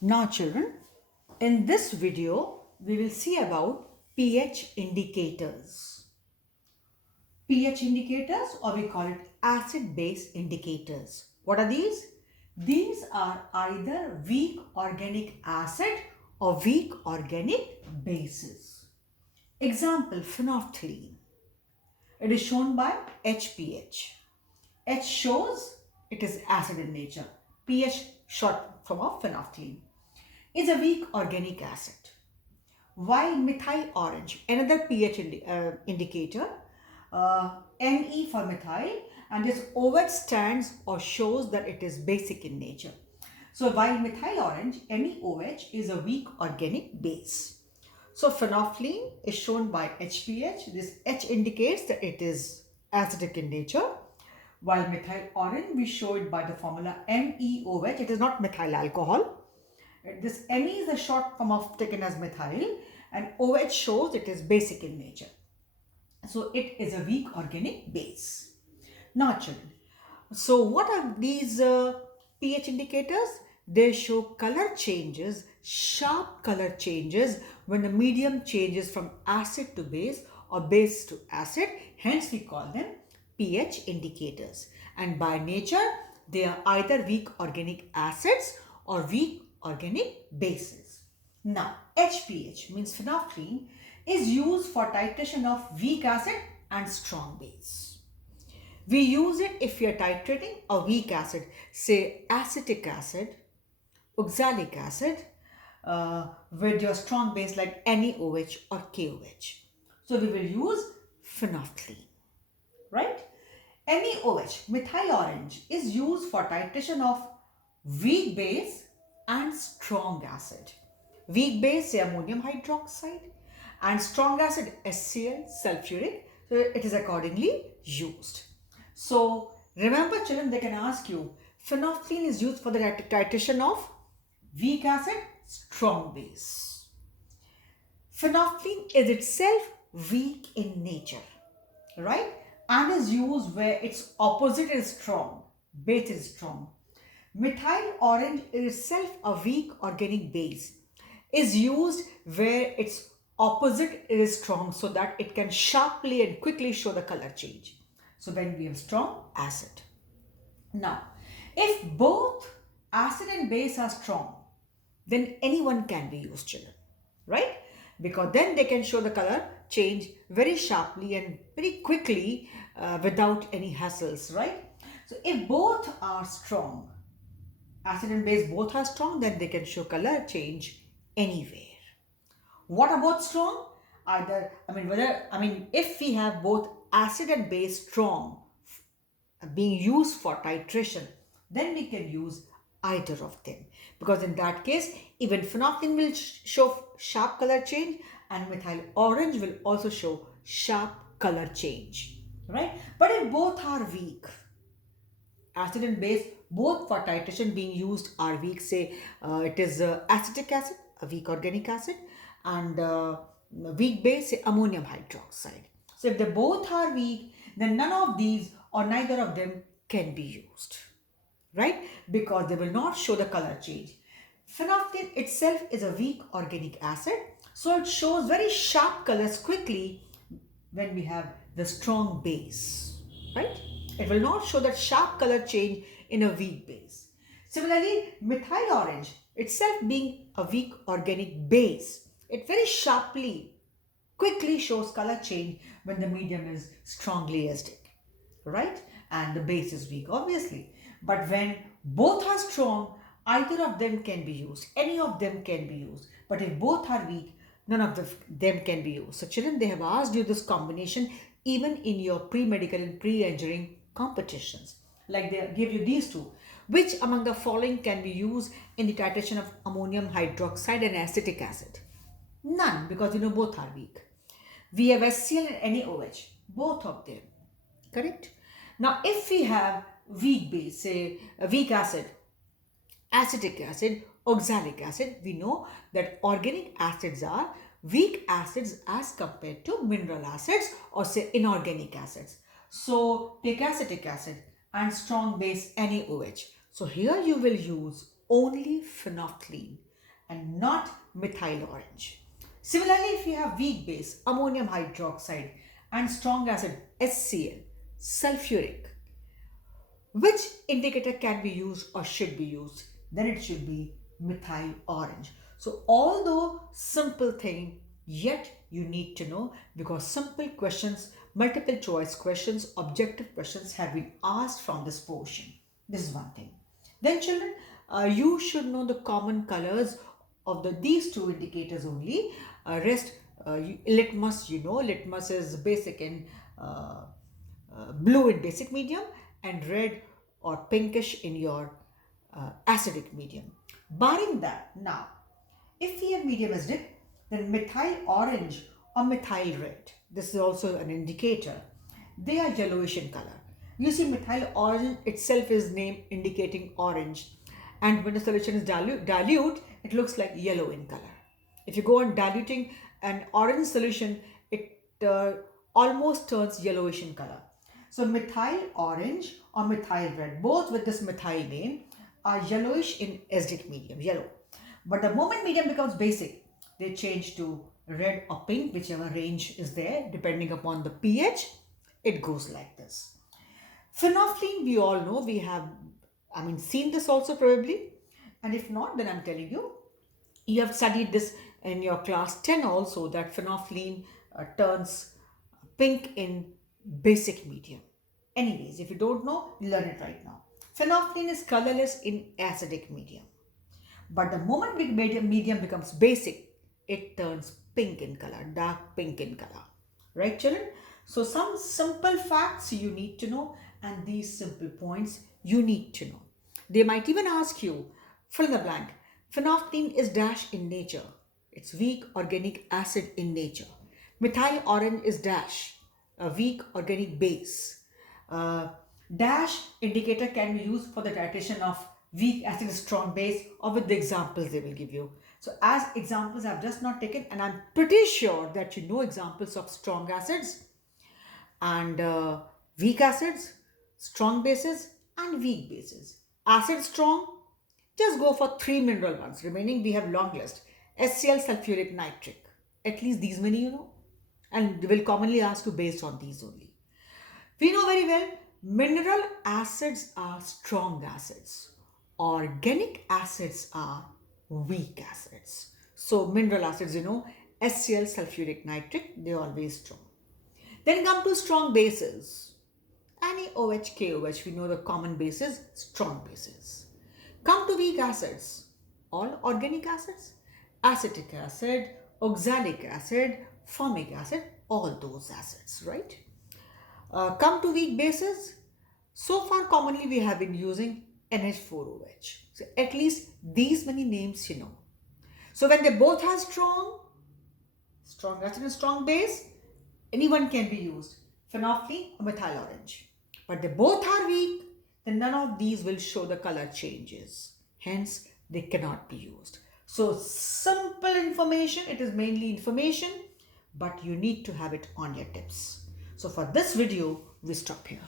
Now children, in this video, we will see about pH indicators. pH indicators, or we call it acid-base indicators. What are these? These are either weak organic acid or weak organic bases. Example, phenolphthalein. It is shown by HPH. H shows it is acid in nature. pH, short form of phenolphthalein, is a weak organic acid. While methyl orange, another pH indicator, Me for methyl, and this OH stands or shows that it is basic in nature. So while methyl orange, MEOH is a weak organic base. So phenolphthalein is shown by HPH. This H indicates that it is acidic in nature. While methyl orange, we show it by the formula MEOH. It is not methyl alcohol. This Me is a short form of taken as methyl, and OH shows it is basic in nature. So it is a weak organic base. Now children, so what are these pH indicators? They show color changes, sharp color changes when the medium changes from acid to base or base to acid. Hence we call them pH indicators. And by nature, they are either weak organic acids or weak organic bases. Now, HPH means phenolphthalein is used for titration of weak acid and strong base. We use it if we are titrating a weak acid, say acetic acid, oxalic acid, with your strong base like NaOH or KOH. So we will use phenolphthalein, right? MEOH, methyl orange, is used for titration of weak base and strong acid. Weak base, say ammonium hydroxide, and strong acid, HCl, sulfuric. So it is accordingly used. So remember children, they can ask you, phenolphthalein is used for the titration of weak acid, strong base. Phenolphthalein is itself weak in nature, right? And is used where its opposite is strong, base is strong. Methyl orange is itself a weak organic base, is used where its opposite is strong so that it can sharply and quickly show the color change. So when we have strong acid. Now, if both acid and base are strong, then anyone can be used, children, right? Because then they can show the color change very sharply and very quickly without any hassles, right? So if both are strong, acid and base both are strong, then they can show color change anywhere. What about strong? If we have both acid and base strong being used for titration, then we can use either of them. Because in that case, even phenolphthalein will show sharp color change and methyl orange will also show sharp color change, right? But if both are weak, acid and base both for titration being used are weak, say it is acetic acid, a weak organic acid, and weak base, say ammonium hydroxide. So if they both are weak, then none of these or neither of them can be used, right? Because they will not show the color change. Phenolphthalein itself is a weak organic acid, so it shows very sharp colors quickly when we have the strong base, right? It will not show that sharp color change in a weak base. Similarly, methyl orange itself being a weak organic base, it very sharply, quickly shows color change when the medium is strongly acidic, right? And the base is weak, obviously. But when both are strong, either of them can be used. Any of them can be used. But if both are weak, none of them can be used. So children, they have asked you this combination even in your pre-medical and pre-engineering competitions. Like they give you these two. Which among the following can be used in the titration of ammonium hydroxide and acetic acid? None, because you know both are weak. We have HCl and NaOH, both of them. Correct? Now, if we have weak base, say a weak acid, acetic acid, oxalic acid, we know that organic acids are weak acids as compared to mineral acids or say inorganic acids. So take acetic acid and strong base NaOH. So here you will use only phenolphthalein. and not methyl orange. Similarly, if you have weak base, ammonium hydroxide, and strong acid, HCl, sulfuric, which indicator can be used or should be used? Then it should be methyl orange. So although simple thing, yet you need to know, because simple questions, multiple choice questions, objective questions have been asked from this portion. This is one thing. Then children, you should know the common colors of these two indicators only. Rest, litmus, litmus is basic in blue in basic medium, and red or pinkish in your acidic medium. Barring that, now, if we have medium acidic, then methyl orange or methyl red, this is also an indicator. They are yellowish in color. You see, methyl orange itself is name indicating orange, and when the solution is dilute, it looks like yellow in color. If you go on diluting an orange solution, it almost turns yellowish in color. So methyl orange or methyl red, both with this methyl name, are yellowish in acidic medium, yellow. But the moment medium becomes basic, they change to red or pink, whichever range is there, depending upon the pH, it goes like this. Phenolphthalein, we all know, we have, seen this also probably. And if not, then I'm telling you, you have studied this in your class 10 also, that phenolphthalein turns pink in basic medium. Anyways, if you don't know, learn it right now. Phenolphthalein is colorless in acidic medium. But the moment medium becomes basic, it turns pink in color, dark pink in color. Right, children? So some simple facts you need to know, and these simple points you need to know. They might even ask you, fill in the blank, phenolphthalein is dash in nature. It's weak organic acid in nature. Methyl orange is dash, a weak organic base. Dash indicator can be used for the titration of weak acid, strong base, or with the examples they will give you. So as examples I've just not taken, and I'm pretty sure that you know examples of strong acids and weak acids, strong bases and weak bases. Acid strong, just go for 3 mineral ones. Remaining we have long list. HCl, sulfuric, nitric. At least these many you know. And they will commonly ask you based on these only. We know very well, mineral acids are strong acids. Organic acids are weak acids. So mineral acids, HCl, sulfuric, nitric, they are always strong. Then come to strong bases. NaOH, KOH, we know the common bases, strong bases. Come to weak acids. All organic acids, acetic acid, oxalic acid, formic acid, all those acids, right? Come to weak bases. So far commonly we have been using NH4OH. So at least these many names you know. So when they both have strong acid and strong base, anyone can be used, phenolphthalein or methyl orange. But they both are weak, then none of these will show the color changes. Hence, they cannot be used. So simple information, it is mainly information, but you need to have it on your tips. So for this video, we stop here.